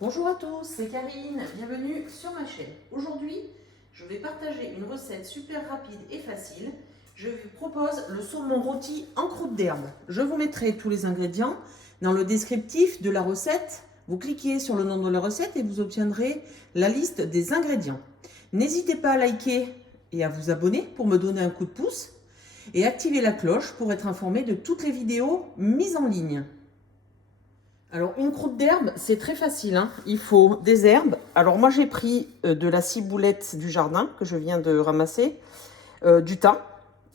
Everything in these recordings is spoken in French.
Bonjour à tous, c'est Karine, bienvenue sur ma chaîne. Aujourd'hui, je vais partager une recette super rapide et facile. Je vous propose le saumon rôti en croûte d'herbe. Je vous mettrai tous les ingrédients dans le descriptif de la recette. Vous cliquez sur le nom de la recette et vous obtiendrez la liste des ingrédients. N'hésitez pas à liker et à vous abonner pour me donner un coup de pouce et activer la cloche pour être informé de toutes les vidéos mises en ligne. Alors, une croûte d'herbe, c'est très facile, hein. Il faut des herbes. Alors, moi, j'ai pris de la ciboulette du jardin que je viens de ramasser, du thym,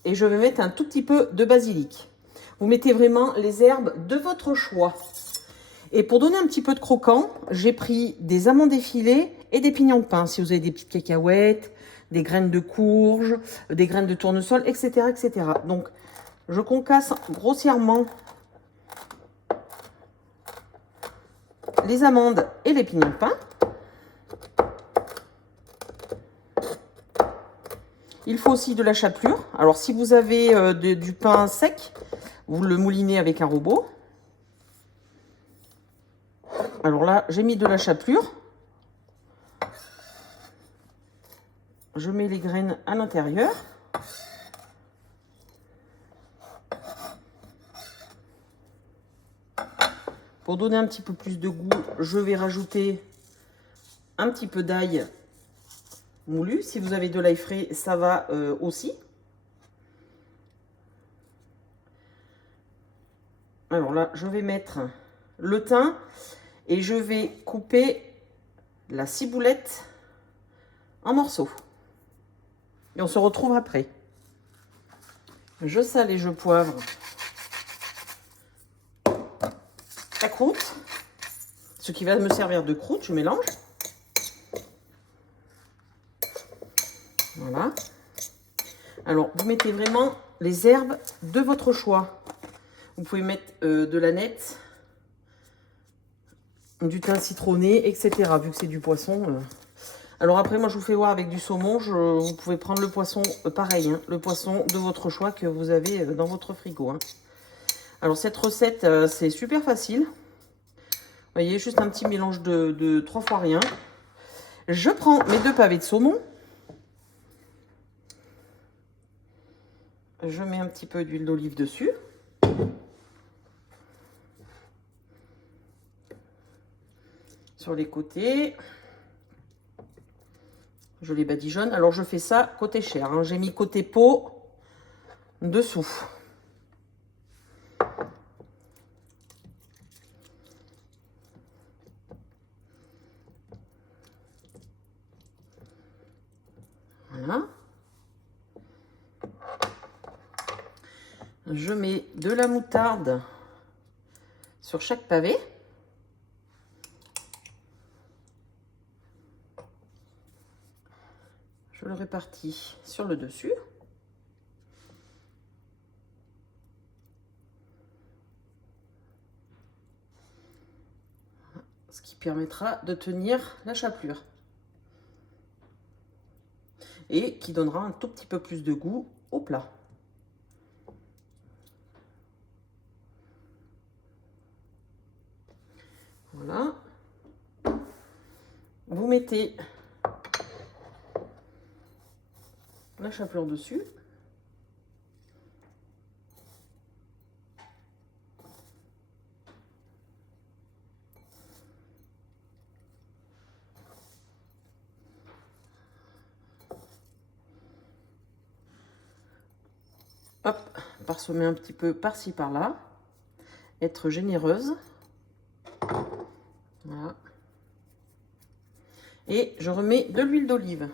et je vais mettre un tout petit peu de basilic. Vous mettez vraiment les herbes de votre choix. Et pour donner un petit peu de croquant, j'ai pris des amandes effilées et des pignons de pain. Si vous avez des petites cacahuètes, des graines de courge, des graines de tournesol, etc., etc. Donc, je concasse grossièrement les amandes et les pignons de pain. Il faut aussi de la chapelure. Alors, si vous avez du pain sec, vous le moulinez avec un robot. Alors là, j'ai mis de la chapelure. Je mets les graines à l'intérieur. Pour donner un petit peu plus de goût, je vais rajouter un petit peu d'ail moulu. Si vous avez de l'ail frais, ça va aussi. Alors là, je vais mettre le thym et je vais couper la ciboulette en morceaux. Et on se retrouve après. Je sale et je poivre la croûte. Ce qui va me servir de croûte, je mélange. Voilà. Alors, vous mettez vraiment les herbes de votre choix. Vous pouvez mettre de l'aneth, du thym citronné, etc. Vu que c'est du poisson. Alors après, moi, je vous fais voir avec du saumon. Vous pouvez prendre le poisson pareil, hein, le poisson de votre choix que vous avez dans votre frigo. Hein. Alors, cette recette, c'est super facile. Vous voyez, juste un petit mélange de 3 fois rien. Je prends mes 2 pavés de saumon. Je mets un petit peu d'huile d'olive dessus. Sur les côtés. Je les badigeonne. Alors, je fais ça côté chair. Hein. J'ai mis côté peau dessous. Voilà. Je mets de la moutarde sur chaque pavé. Je le répartis sur le dessus. Ce qui permettra de tenir la chapelure. Et qui donnera un tout petit peu plus de goût au plat. Voilà. Vous mettez la chapelure dessus. Hop, parsemer un petit peu par-ci par-là. Être généreuse. Voilà. Et je remets de l'huile d'olive.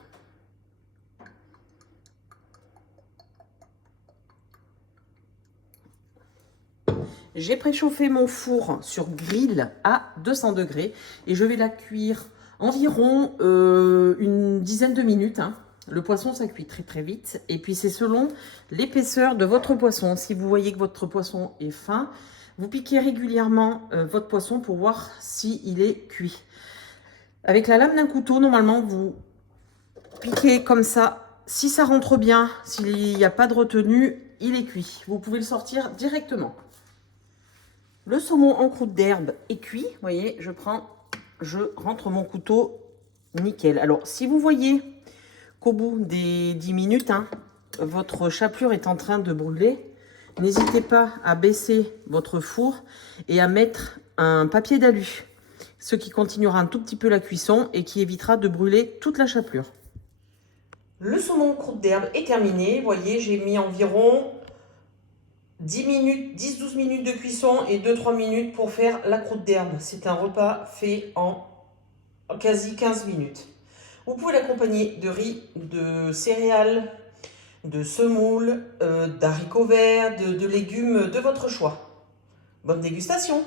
J'ai préchauffé mon four sur grille à 200 degrés et je vais la cuire environ une dizaine de minutes. Hein. Le poisson, ça cuit très très vite. Et puis c'est selon l'épaisseur de votre poisson. Si vous voyez que votre poisson est fin, vous piquez régulièrement votre poisson pour voir s'il est cuit. Avec la lame d'un couteau, normalement, vous piquez comme ça. Si ça rentre bien, s'il n'y a pas de retenue, il est cuit. Vous pouvez le sortir directement. Le saumon en croûte d'herbe est cuit. Vous voyez, je prends je rentre mon couteau nickel. Alors, si vous voyez qu'au bout des 10 minutes, hein, votre chapelure est en train de brûler, n'hésitez pas à baisser votre four et à mettre un papier d'alu, ce qui continuera un tout petit peu la cuisson et qui évitera de brûler toute la chapelure. Le saumon croûte d'herbe est terminé. Vous voyez, j'ai mis environ 10 minutes, 10-12 minutes de cuisson et 2-3 minutes pour faire la croûte d'herbe. C'est un repas fait en quasi 15 minutes. Vous pouvez l'accompagner de riz, de céréales, de semoule, d'haricots verts, de légumes de votre choix. Bonne dégustation!